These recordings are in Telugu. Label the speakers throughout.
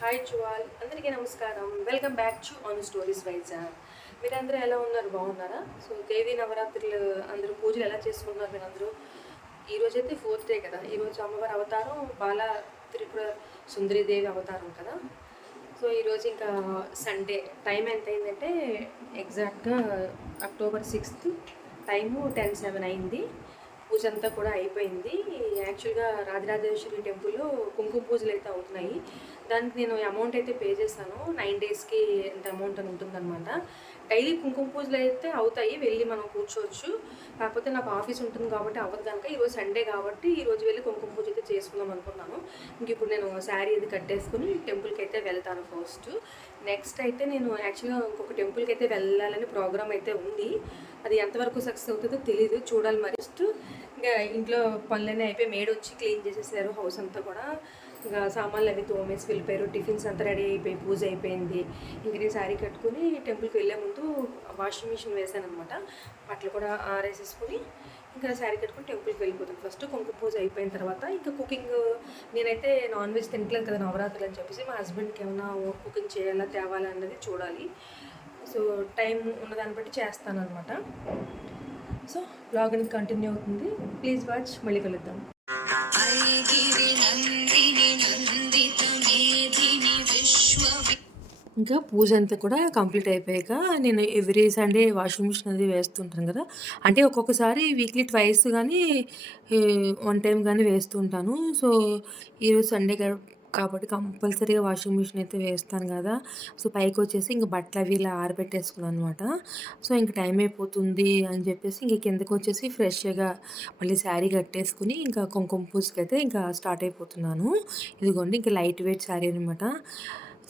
Speaker 1: హాయ్ చువాల్ అందరికీ నమస్కారం. Welcome back to on stories Vizag మీరందరూ ఎలా ఉన్నారు? బాగున్నారా? సో దేవి నవరాత్రులు అందరూ పూజలు ఎలా చేసుకుంటున్నారు మీరందరూ? ఈరోజు అయితే ఫోర్త్ డే కదా. ఈరోజు అమ్మవారి అవతారం బాల త్రిపుర సుందరీదేవి అవతారం కదా. సో ఈరోజు ఇంకా సండే టైం ఎంత అయిందంటే ఎగ్జాక్ట్గా October sixth time ten seven అయింది. పూజ అంతా కూడా అయిపోయింది. యాక్చువల్గా రాజరాజేశ్వరి టెంపుల్లో కుంకుమ పూజలు అయితే అవుతున్నాయి. దానికి నేను అమౌంట్ అయితే పే చేశాను. నైన్ డేస్కి ఎంత అమౌంట్ అని ఉంటుందన్నమాట. డైలీ కుంకుమ పూజలు అయితే అవుతాయి వెళ్ళి మనం కూర్చోవచ్చు. కాకపోతే నాకు ఆఫీస్ ఉంటుంది కాబట్టి అవ్వదు కనుక ఈరోజు సండే కాబట్టి ఈరోజు వెళ్ళి కుంకుమ పూజ అయితే చేసుకుందాం అనుకున్నాను. ఇంక ఇప్పుడు నేను శారీ అది కట్టేసుకుని టెంపుల్కి అయితే వెళ్తాను ఫస్ట్ నెక్స్ట్ అయితే నేను యాక్చువల్గా ఇంకొక టెంపుల్కి అయితే వెళ్ళాలని ప్రోగ్రామ్ అయితే ఉంది. అది ఎంతవరకు సక్సెస్ అవుతుందో తెలియదు చూడాలి మరి. ఇంకా ఇంట్లో పనులన్నీ అయిపోయి మేడ్ వచ్చి క్లీన్ చేసేసారు హౌస్ అంతా కూడా. ఇంకా సామాన్లు అవి తోమేసి వెళ్ళిపోయారు. టిఫిన్స్ అంతా రెడీ అయిపోయి పూజ అయిపోయింది. ఇంక నేను శారీ కట్టుకుని టెంపుల్కి వెళ్ళే ముందు వాషింగ్ మిషన్ వేసాను అనమాట బట్టలు కూడా ఆరేసేసుకుని ఇంకా శారీ కట్టుకుని టెంపుల్కి వెళ్ళిపోతాను ఫస్ట్ కుంకుమ పూజ అయిపోయిన తర్వాత ఇంకా కుకింగ్ నేనైతే నాన్ వెజ్ తింటలేదు కదా నవరాత్రులు అని చెప్పేసి మా హస్బెండ్కి ఏమైనా కుకింగ్ చేయాలా తేవాలా అన్నది చూడాలి. సో టైం ఉన్నదాన్ని బట్టి చేస్తాను అనమాట సో బ్లాగ్ అనేది కంటిన్యూ అవుతుంది. ప్లీజ్ వాచ్ మళ్ళీ కలుద్దాం. ఇంకా పూజ అంతా కూడా కంప్లీట్ అయిపోయాక నేను ఎవ్రీ సండే వాషింగ్ మిషన్ అది వేస్తుంటాను కదా. అంటే ఒక్కొక్కసారి వీక్లీ ట్వైస్ కానీ వన్ టైం కానీ వేస్తుంటాను. సో ఈరోజు సండే కాబట్టి కంపల్సరీగా వాషింగ్ మిషన్ అయితే వేస్తాను కదా. సో పైకి వచ్చేసి ఇంక బట్టలు అవి ఇలా ఆరబెట్టేసుకున్నాను అనమాట సో ఇంక టైం అయిపోతుంది అని చెప్పేసి ఇంక కిందకు వచ్చేసి ఫ్రెష్గా మళ్ళీ శారీ కట్టేసుకుని ఇంకా కుంకుమ పూజకి అయితే ఇంకా స్టార్ట్ అయిపోతున్నాను. ఇదిగోండి ఇంకా లైట్ వెయిట్ శారీ అనమాట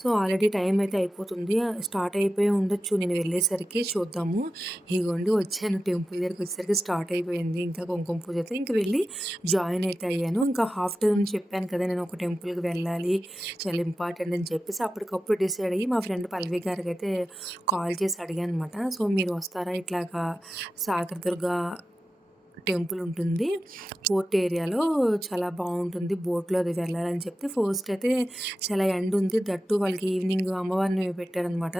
Speaker 1: సో ఆల్రెడీ టైం అయితే అయిపోతుంది. స్టార్ట్ అయిపోయి ఉండొచ్చు. నేను వెళ్ళేసరికి చూద్దాము. ఇగోండి వచ్చాను. టెంపుల్ దగ్గరికి వచ్చేసరికి స్టార్ట్ అయిపోయింది. ఇంకా కుంకుమ పూజ అయితే ఇంకా వెళ్ళి జాయిన్ అయితే అయ్యాను. ఇంకా ఆఫ్టర్నూన్ చెప్పాను కదా నేను ఒక టెంపుల్కి వెళ్ళాలి చాలా ఇంపార్టెంట్ అని చెప్పేసి అప్పటికప్పుడు డిసైడ్ అయ్యి మా ఫ్రెండ్ పల్లవి గారికి అయితే కాల్ చేసి అడిగాను అనమాట సో మీరు వస్తారా ఇట్లాగా సాగర్ దుర్గా టెంపుల్ ఉంటుంది. పోర్ట్ ఏరియాలో చాలా బాగుంటుంది. బోట్లో అది వెళ్ళాలని చెప్తే ఫస్ట్ అయితే చాలా ఎండ్ ఉంది. దట్టు వాళ్ళకి ఈవినింగ్ అమ్మవారిని పెట్టారనమాట.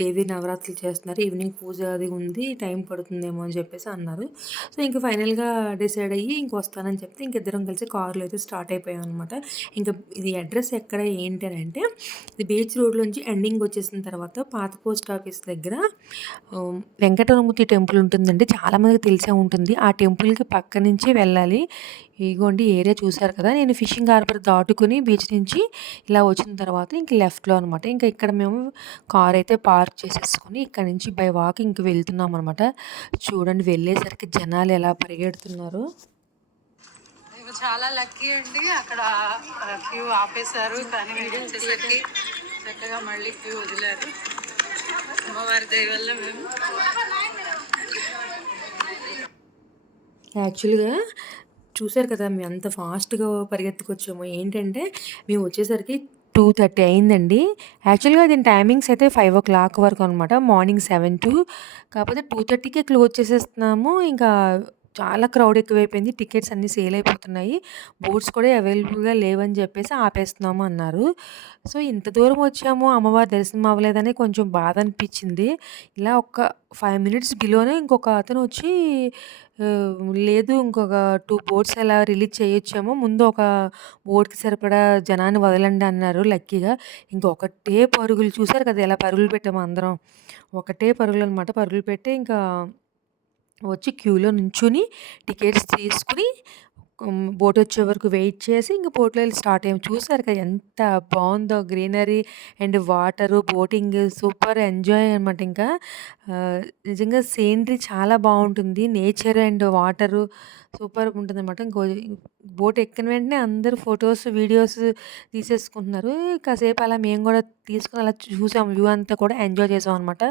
Speaker 1: దేవి నవరాత్రులు చేస్తున్నారు. ఈవినింగ్ పూజ అది ఉంది. టైం పడుతుందేమో అని చెప్పేసి అన్నారు. సో ఇంకా ఫైనల్గా డిసైడ్ అయ్యి ఇంకొస్తానని చెప్తే ఇంక ఇద్దరం కలిసి కారులో అయితే స్టార్ట్ అయిపోయాం అనమాట. ఇంకా ఇది అడ్రస్ ఎక్కడ ఏంటి అని అంటే ఇది బీచ్ రోడ్లోంచి ఎండింగ్ వచ్చేసిన తర్వాత పాత పోస్ట్ ఆఫీస్ దగ్గర వెంకటరమూర్తి టెంపుల్ ఉంటుందండి. చాలామందికి తెలిసే ఉంటుంది. ఆ టెంపుల్కి పక్క నుంచి వెళ్ళాలి. ఇగోండి ఏరియా చూశారు కదా నేను ఫిషింగ్ హార్బర్ దాటుకుని బీచ్ నుంచి ఇలా వచ్చిన తర్వాత ఇంక లెఫ్ట్లో అనమాట ఇంకా ఇక్కడ మేము కార్ అయితే పార్క్ చేసేసుకుని ఇక్కడ నుంచి బై వాక్ ఇంక వెళ్తున్నాం అనమాట చూడండి వెళ్ళేసరికి జనాలు ఎలా పరిగెడుతున్నారు.
Speaker 2: చాలా లక్కీ అండి. అక్కడ క్యూ ఆపేశారు. కానీ మీరు వచ్చేసరికి చక్కగా మళ్ళీ క్యూ వదిలారు. అమ్మవారి దయ వల్ల మేము
Speaker 1: యాక్చువల్గా చూసారు కదా మేము అంత ఫాస్ట్గా పరిగెత్తుకొచ్చాము ఏంటంటే మేము వచ్చేసరికి టూ థర్టీ అయిందండి. యాక్చువల్గా దీని టైమింగ్స్ అయితే ఫైవ్ ఓ క్లాక్ వరకు అనమాట మార్నింగ్ సెవెన్ టు కాకపోతే టూ థర్టీకే క్లోజ్ చేసేస్తున్నాము. ఇంకా చాలా క్రౌడ్ ఎక్కువైపోయింది టికెట్స్ అన్నీ సేల్ అయిపోతున్నాయి బోట్స్ కూడా అవైలబుల్గా లేవని చెప్పేసి ఆపేస్తున్నాము అన్నారు. సో ఇంత దూరం వచ్చాము అమ్మవారి దర్శనం అవ్వలేదని కొంచెం బాధ అనిపించింది. ఇలా ఒక ఫైవ్ మినిట్స్ బిలోనే ఇంకొక అతను వచ్చి లేదు ఇంకొక టూ బోట్స్ అలా రిలీజ్ చేయొచ్చేమో ముందు ఒక బోట్కి సరిపడా జనాన్ని వదలండి అన్నారు లక్కీగా. ఇంకొకటే పరుగులు చూసారు కదా ఎలా పరుగులు పెట్టాము అందరం. ఒకటే పరుగులు అనమాట పరుగులు పెట్టి ఇంకా వచ్చి క్యూలో నుంచుని టికెట్స్ తీసుకుని బోట్ వచ్చే వరకు వెయిట్ చేసి ఇంకా బోట్లో వెళ్ళి స్టార్ట్ అయ్యాము చూసారు కదా ఎంత బాగుందో greenery and water boating super enjoy అనమాట ఇంకా. నిజంగా సీనరీ చాలా బాగుంటుంది. నేచర్ అండ్ వాటరు సూపర్ ఉంటుంది అనమాట ఇంకో బోట్ ఎక్కిన వెంటనే అందరూ ఫొటోస్ వీడియోస్ తీసేసుకుంటున్నారు. కాసేపు అలా మేము కూడా తీసుకుని అలా చూసాం. వ్యూ అంతా కూడా ఎంజాయ్ చేసాం అనమాట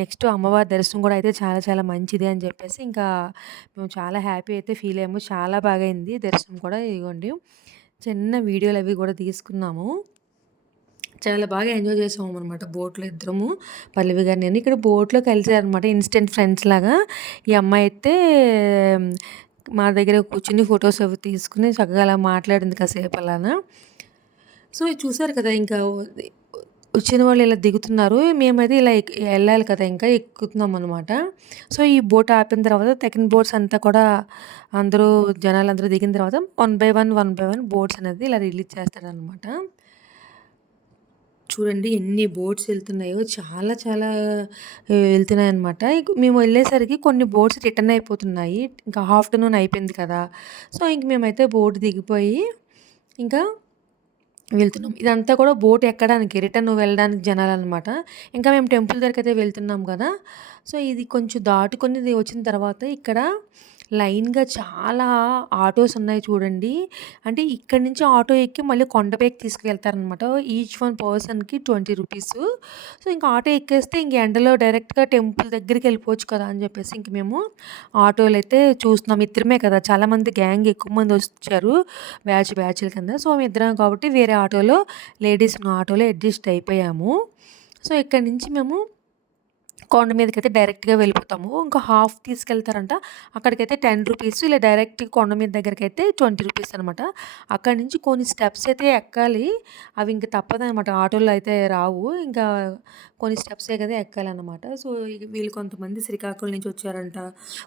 Speaker 1: నెక్స్ట్ అమ్మవారి దర్శనం కూడా అయితే చాలా చాలా మంచిది అని చెప్పేసి ఇంకా మేము చాలా హ్యాపీ అయితే ఫీల్ అయ్యాము. చాలా బాగా అయింది. దర్శనం కూడా ఇదిగోండి చిన్న వీడియోలు అవి కూడా తీసుకున్నాము. చాలా బాగా ఎంజాయ్ చేసాము అనమాట బోట్లో ఇద్దరము పల్లవి గారు నేను. ఇక్కడ బోట్లో కలిసారనమాట ఇన్స్టెంట్ ఫ్రెండ్స్ లాగా. ఈ అమ్మాయి అయితే మా దగ్గర కూర్చుని ఫొటోస్ అవి తీసుకుని చక్కగా అలా మాట్లాడింది కాసేపు అలానా. సో చూసారు కదా ఇంకా వచ్చిన వాళ్ళు ఇలా దిగుతున్నారు. మేమైతే ఇలా వెళ్ళాలి కదా ఇంకా ఎక్కుతున్నాం అనమాట సో ఈ బోట్ ఆపిన తర్వాత సెకండ్ బోట్స్ అంతా కూడా అందరూ జనాలందరూ దిగిన తర్వాత one by one one by one boats అనేది ఇలా రిలీజ్ చేస్తారనమాట చూడండి ఎన్ని బోట్స్ వెళ్తున్నాయో చాలా చాలా వెళ్తున్నాయి అనమాట మేము వెళ్ళేసరికి కొన్ని బోట్స్ రిటర్న్ అయిపోతున్నాయి. ఇంకా ఆఫ్టర్నూన్ అయిపోయింది కదా. సో ఇంక మేమైతే బోట్ దిగిపోయి ఇంకా వెళ్తున్నాం. ఇదంతా కూడా బోట్ ఎక్కడానికి రిటర్న్ వెళ్ళడానికి జనాలనమాట. ఇంకా మేము టెంపుల్ దగ్గరికి అయితే వెళ్తున్నాం కదా. సో ఇది కొంచెం దాటుకొని వచ్చిన తర్వాత ఇక్కడ లైన్గా చాలా ఆటోస్ ఉన్నాయి చూడండి. అంటే ఇక్కడి నుంచి ఆటో ఎక్కి మళ్ళీ కొండపైకి తీసుకువెళ్తారనమాట ఈచ్ వన్ పర్సన్కి ట్వంటీ రూపీస్. సో ఇంకా ఆటో ఎక్కేస్తే ఇంక ఎండలో డైరెక్ట్గా టెంపుల్ దగ్గరికి వెళ్ళిపోవచ్చు కదా అని చెప్పేసి ఇంక మేము ఆటోలు అయితే చూస్తున్నాం. ఇద్దరమే కదా. చాలామంది గ్యాంగ్ ఎక్కువ మంది వచ్చారు. బ్యాచ్ బ్యాచ్ల కింద. సో మేము ఇద్దరం కాబట్టి వేరే ఆటోలో లేడీస్ ఆటోలో అడ్జస్ట్ అయిపోయాము. సో ఇక్కడ నుంచి మేము కొండ మీదకి అయితే డైరెక్ట్‌గా వెళ్ళిపోతాము. ఇంకా హాఫ్ తీసుకెళ్తారంట. అక్కడికైతే 10 రూపీస్ ఇలా డైరెక్ట్ కొండ మీద దగ్గరకైతే 20 రూపీస్ అనమాట. అక్కడి నుంచి కొన్ని స్టెప్స్ అయితే ఎక్కాలి. అవి ఇంక తప్పదనమాట. ఆటోలో అయితే రావు. ఇంకా కొన్ని స్టెప్సే కదా ఎక్కాలనమాట. సో, వీళ్ళు కొంతమంది శ్రీకాకుళం నుంచి వచ్చారంట.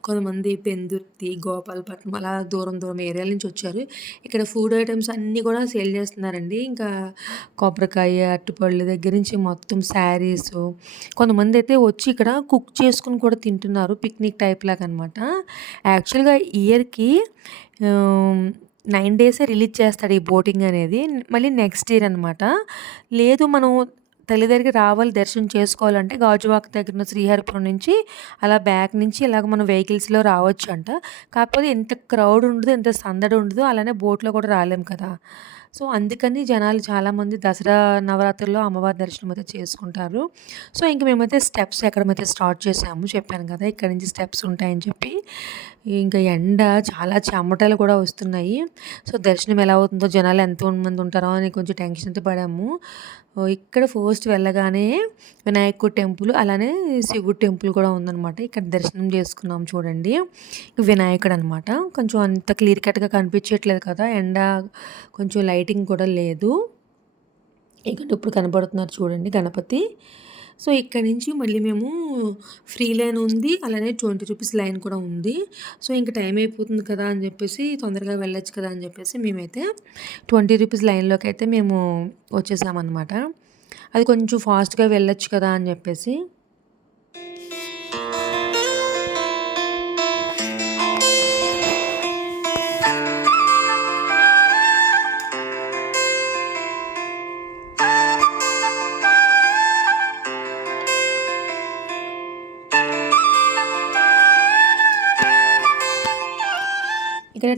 Speaker 1: కొంతమంది పెందుర్తి, గోపాలపట్నం అలా దూరం దూరం ఏరియాల నుంచి వచ్చారు. ఇక్కడ ఫుడ్ ఐటమ్స్ అన్నీ కూడా సేల్ చేస్తున్నారండి. ఇంకా కొబ్బరికాయ, అరటిపళ్ళు దగ్గర నుంచి మొత్తం శారీస్ కొంతమంది అయితే వచ్చి ఇక్కడ కుక్ చేసుకుని కూడా తింటున్నారు. పిక్నిక్ టైప్ లాగా అనమాట. యాక్చువల్‌గా ఇయర్‌కి నైన్ డేసే రిలీజ్ చేస్తాడు ఈ బోటింగ్ అనేది. మళ్ళీ నెక్స్ట్ ఇయర్ అనమాట. లేదు మనం తల్లి దగ్గరికి రావాలి, దర్శనం చేసుకోవాలంటే గాజువాక దగ్గర ఉన్న శ్రీహరిపురం నుంచి అలా బ్యాక్ నుంచి ఇలాగ మనం వెహికల్స్‌లో రావచ్చంట. కాకపోతే ఎంత క్రౌడ్ ఉండదు, ఎంత సందడి ఉండదు. అలానే బోట్‌లో కూడా రాలేము కదా! సో, అందుకని జనాలు చాలామంది దసరా నవరాత్రుల్లో అమ్మవారి దర్శనం అయితే చేసుకుంటారు. సో, ఇంక మేమైతే స్టెప్స్ ఎక్కడమైతే స్టార్ట్ చేసాము. చెప్పాను కదా! ఇక్కడ నుంచి స్టెప్స్ ఉంటాయని చెప్పి. ఇంకా ఎండ చాలా చెమటలు కూడా వస్తున్నాయి. సో, దర్శనం ఎలా అవుతుందో జనాలు ఎంతమంది ఉంటారో అని కొంచెం టెన్షన్ అయితే పడాము. ఇక్కడ ఫస్ట్ వెళ్ళగానే వినాయకుడు టెంపుల్ అలానే శివుడు టెంపుల్ కూడా ఉందన్నమాట ఇక్కడ దర్శనం చేసుకున్నాం చూడండి. వినాయకుడు అనమాట. కొంచెం అంత క్లియర్ కట్‌గా కనిపించట్లేదు కదా! ఎండ కొంచెం లైటింగ్ కూడా లేదు. ఇక్కడ ఇప్పుడు కనబడుతున్నారు చూడండి గణపతి. సో, ఇక్కడ నుంచి మళ్ళీ మేము ఫ్రీ లైన్ ఉంది. అలానే 20 రూపీస్ లైన్ కూడా ఉంది. సో, ఇంక టైం అయిపోతుంది కదా! అని చెప్పేసి తొందరగా వెళ్ళొచ్చు కదా! అని చెప్పేసి మేమైతే 20 రూపీస్ లైన్‌లోకైతే మేము వచ్చేసామనమాట. అది కొంచెం ఫాస్ట్‌గా వెళ్ళొచ్చు కదా! అని చెప్పేసి.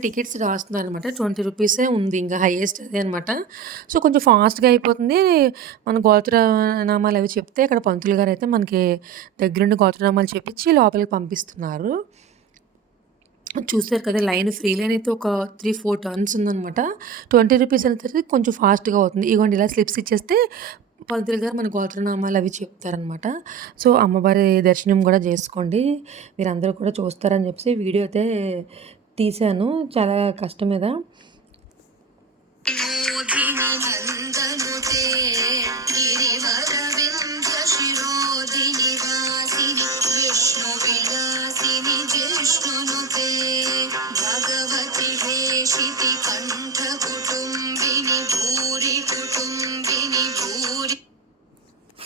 Speaker 1: టికెట్స్ రాస్తున్నారు అనమాట ట్వంటీ రూపీసే ఉంది. ఇంకా హైయెస్ట్ అదే అనమాట. సో, కొంచెం ఫాస్ట్‌గా అయిపోతుంది. మన గోత్రనామాలు అవి చెప్తే ఇక్కడ పంతులు గారు అయితే మనకి దగ్గరుండి గోత్రనామాలు చెప్పించి లోపలికి పంపిస్తున్నారు. చూసారు కదా! లైన్ ఫ్రీ లైన్ అయితే ఒక 3, 4 టర్న్స్ ఉందనమాట. 20 రూపీస్ అనేది కొంచెం ఫాస్ట్‌గా అవుతుంది. ఇగోండి ఇలా స్లిప్స్ ఇచ్చేస్తే పంతులు గారు మన గోత్రనామాలు అవి చెప్తారనమాట. సో, అమ్మవారి దర్శనం కూడా చేసుకోండి. మీరందరూ కూడా చూస్తారని చెప్పేసి వీడియో అయితే తీశాను. చాలా కష్టం మీద.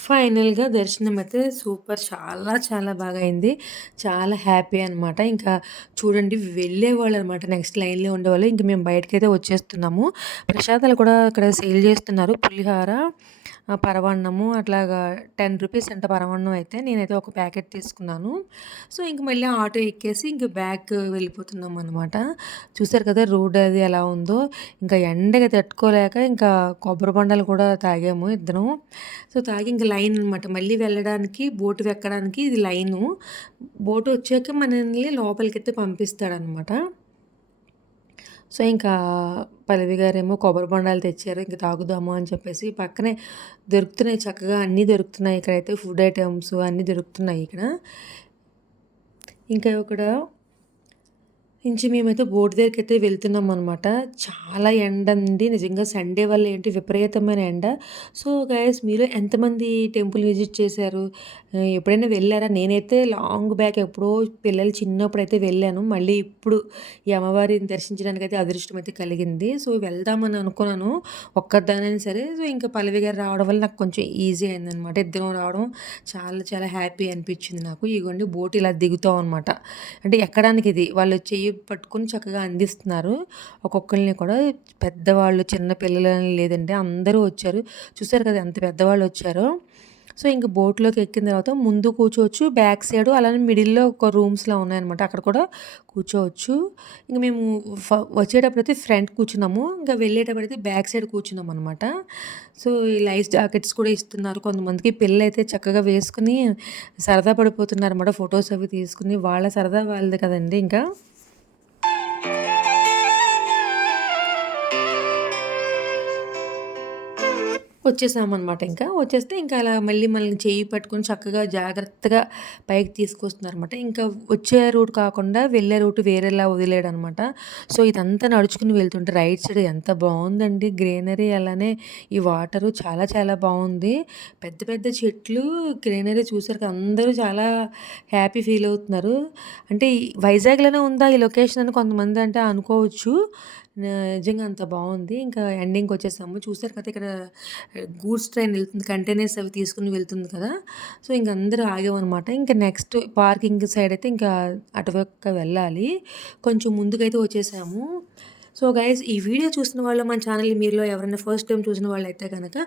Speaker 1: ఫైనల్‌గా దర్శనం అయితే సూపర్ చాలా చాలా బాగా అయింది. చాలా హ్యాపీ అనమాట. ఇంకా చూడండి వెళ్ళేవాళ్ళనమాట నెక్స్ట్ లైన్‌లో ఉండేవాళ్ళు. ఇంకా మేము బయటకైతే వచ్చేస్తున్నాము. ప్రసాదాలు కూడా ఇక్కడ సేల్ చేస్తున్నారు. పులిహోర, పరవన్నము అట్లాగా 10 రూపీస్ అంట పరమాన్నం అయితే. నేనైతే ఒక ప్యాకెట్ తీసుకున్నాను. సో, ఇంక మళ్ళీ ఆటో ఎక్కేసి ఇంక బ్యాక్ వెళ్ళిపోతున్నాం అనమాట. చూసారు కదా! రోడ్ అది ఎలా ఉందో. ఇంకా ఎండగా తట్టుకోలేక ఇంకా కొబ్బరి బండలు కూడా తాగాము ఇద్దరం. సో, తాగి ఇంక లైన్ అనమాట. మళ్ళీ వెళ్ళడానికి బోటు ఎక్కడానికి ఇది లైను. బోటు వచ్చాక మనల్ని లోపలికైతే పంపిస్తాడనమాట. సో, ఇంకా పల్లవి గారేమో కొబ్బరి బొండాలు తెచ్చారు. ఇంక తాగుదాము అని చెప్పేసి పక్కనే దొరుకుతున్నాయి చక్కగా అన్నీ దొరుకుతున్నాయి. ఇక్కడైతే ఫుడ్ ఐటమ్స్ అన్నీ దొరుకుతున్నాయి ఇక్కడ. ఇంకా ఇక్కడ ఇంచి మేమైతే బోట్ వెళ్తున్నాం అనమాట చాలా ఎండ అండి. నిజంగా సండే వల్ల ఏంటి విపరీతమైన ఎండ. సో, గైస్ మీలో ఎంతమంది టెంపుల్ విజిట్ చేశారు? ఎప్పుడైనా వెళ్ళారా నేనైతే లాంగ్ బ్యాక్ ఎప్పుడో పిల్లలు చిన్నప్పుడు అయితే వెళ్ళాను. మళ్ళీ ఇప్పుడు ఈ అమ్మవారిని అయితే అదృష్టం అయితే కలిగింది. సో, వెళ్దామని అనుకున్నాను. ఒక్కదానైనా సరే. సో, ఇంకా పల్లవి గారు రావడం వల్ల నాకు కొంచెం ఈజీ అయిందనమాట. ఇద్దరం రావడం చాలా చాలా హ్యాపీ అనిపించింది నాకు. ఇగోండి బోట్ ఇలా దిగుతాం అనమాట. అంటే ఎక్కడానికి ఇది. వాళ్ళు చెయ్యి పట్టుకొని చక్కగా అందిస్తున్నారు. ఒక్కొక్కరిని కూడా పెద్దవాళ్ళు, చిన్న పిల్లలని లేదండి. అందరూ వచ్చారు. చూసారు కదా ఎంత పెద్దవాళ్ళు వచ్చారో. సో, ఇంక బోట్‌లోకి ఎక్కిన తర్వాత ముందు కూర్చోవచ్చు. బ్యాక్ సైడు అలానే మిడిల్‌లో ఒక రూమ్స్లో ఉన్నాయన్నమాట. అక్కడ కూడా కూర్చోవచ్చు. ఇంక మేము ఫ వచ్చేటప్పుడైతే ఫ్రంట్ కూర్చున్నాము. ఇంకా వెళ్ళేటప్పుడైతే బ్యాక్ సైడ్ కూర్చున్నాం అనమాట సో, ఈ లైఫ్ జాకెట్స్ కూడా ఇస్తున్నారు. కొంతమందికి పిల్లలైతే చక్కగా వేసుకొని సరదా పడిపోతున్నారు అన్నమాట ఫొటోస్ అవి తీసుకుని వాళ్ళ సరదా వాళ్ళది కదండీ ఇంకా. వచ్చేసామన్నమాట ఇంకా. వచ్చేస్తే ఇంకా అలా మళ్ళీ మనల్ని చెయ్యి పట్టుకొని చక్కగా జాగ్రత్తగా పైకి తీసుకొస్తున్నారనమాట. ఇంకా వచ్చే రూట్ కాకుండా వెళ్ళే రూట్ వేరేలా వదిలేడు అనమాట సో, ఇదంతా నడుచుకుని వెళ్తుంటే రైట్ సైడ్ ఎంత బాగుందండి గ్రీనరీ అలానే ఈ వాటరు చాలా చాలా బాగుంది పెద్ద పెద్ద చెట్లు గ్రీనరీ చూసారు అందరూ చాలా హ్యాపీ ఫీల్ అవుతున్నారు. అంటే వైజాగ్‌లోనే ఉందా ఈ లొకేషన్ అని కొంతమంది అంటే అనుకోవచ్చు. నిజంగా అంత బాగుంది ఇంకా ఎండింగ్‌కి వచ్చేసాము. చూసారు కదా! ఇక్కడ గూడ్స్ ట్రైన్ వెళ్తుంది. కంటైనర్స్ అవి తీసుకుని వెళ్తుంది కదా! సో, ఇంక అందరూ ఆగామన్నమాట ఇంకా నెక్స్ట్ పార్కింగ్ సైడ్ అయితే ఇంకా అటువక్క వెళ్ళాలి. కొంచెం ముందుకైతే వచ్చేసాము. సో, గైస్ ఈ వీడియో చూసిన వాళ్ళు మన ఛానల్ మీరులో ఎవరైనా ఫస్ట్ టైం చూసిన వాళ్ళు అయితే కనుక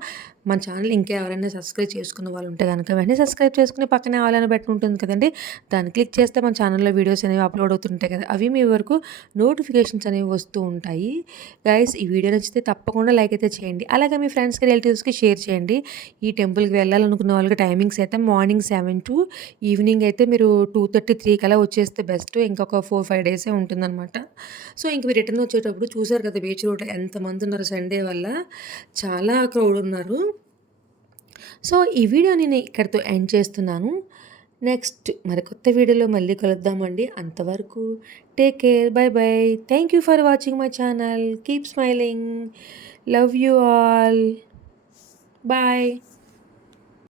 Speaker 1: మన ఛానల్ ఇంకా ఎవరైనా సబ్స్క్రైబ్ చేసుకున్న వాళ్ళు ఉంటే కనుక వెంటనే సబ్స్క్రైబ్ చేసుకుని పక్కనే ఆల్ అనే ఉంటుంది కదండి దాన్ని క్లిక్ చేస్తే మన ఛానల్‌లో వీడియోస్ అనేవి అప్‌లోడ్ అవుతుంటాయి కదా! అవి మీ వరకు నోటిఫికేషన్స్ అనేవి వస్తూ ఉంటాయి. గైస్ ఈ వీడియో నచ్చితే తప్పకుండా లైక్ అయితే చేయండి. అలాగే మీ ఫ్రెండ్స్‌కి, రిలేటివ్స్‌కి షేర్ చేయండి. ఈ టెంపుల్‌కి వెళ్ళాలనుకున్న వాళ్ళకి టైమింగ్స్ అయితే మార్నింగ్ సెవెన్ టు ఈవినింగ్ అయితే మీరు 2:30, 3 కల్లా వచ్చేస్తే బెస్ట్. ఇంకొక 4, 5 డేసే ఉంటుందన్నమాట సో, ఇంక మీరు రిటర్న్ వచ్చేటప్పుడు చూసారు కదా! బీచ్ రోడ్‌లో ఎంతమంది ఉన్నారు సండే వల్ల. చాలా క్రౌడ్ ఉన్నారు. సో, ఈ వీడియో నేను ఇక్కడితో ఎండ్ చేస్తున్నాను. నెక్స్ట్ మరి కొత్త వీడియోలో మళ్ళీ కలుద్దామండి. అంతవరకు take care. Bye bye. Thank you for watching my channel. Keep smiling. Love you all. Bye.